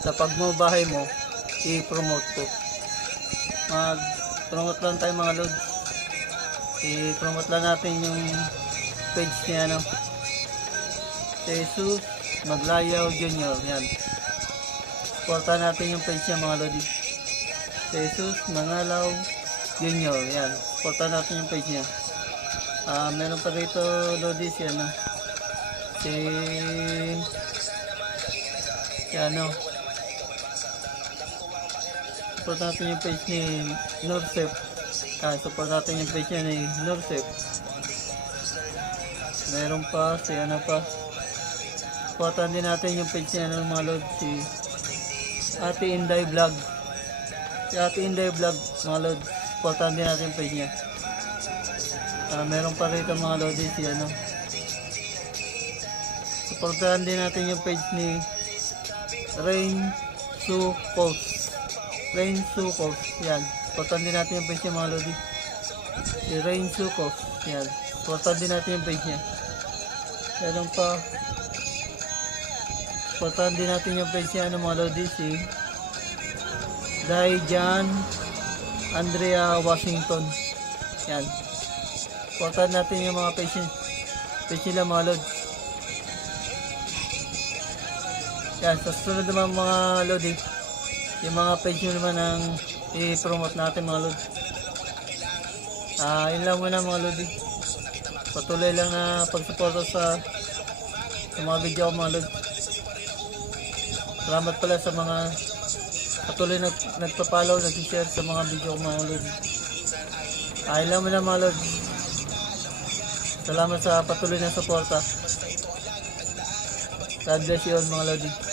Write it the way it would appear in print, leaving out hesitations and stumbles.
sa pagmubahay mo, i-promote ko. Mag-promote lang tayo mga lod. I-promote lang natin yung page niya, ano, Jesus Maglayaw Junior. Yan. Supportan natin yung page niya mga lodi. Jesus Maglayaw Junior. Yan. Supportan natin yung page niya. Meron pa rito lodi si ano. Si ano. Support natin yung page ni Norsep. Support natin yung page niya ni Norsep. Meron pa si ano pa. Supportan din natin yung page niya ng mga lod, si Ate Inday Vlog. Si Ate Inday Vlog mga lod. Supportan din natin yung page niya. Meron pa rito mga lod si ano. Supportan din natin yung page ni Rain Sukos. Rain Sukos. Yan. Supportan din natin yung page niya mga lodi. Si Rain Sukos. Yan. Supportan din natin yung page niya. Meron pa. Supportan din natin yung page niya ng mga lodi. Si Daijan Andrea Washington. Yan. Supportan natin yung mga page nila mga lodi. Yan, sa susunod naman mga lodi, yung mga page nyo naman ang i-promote natin mga lodi. Yun lang muna mga lodi. Patuloy lang na pagsuporta sa mga video ko mga lodi. Salamat pala sa mga patuloy nagpa-follow, nag-share sa mga video ko mga lodi. Yun lang muna mga lodi. Salamat sa patuloy na suporta. God bless you all mga lodi.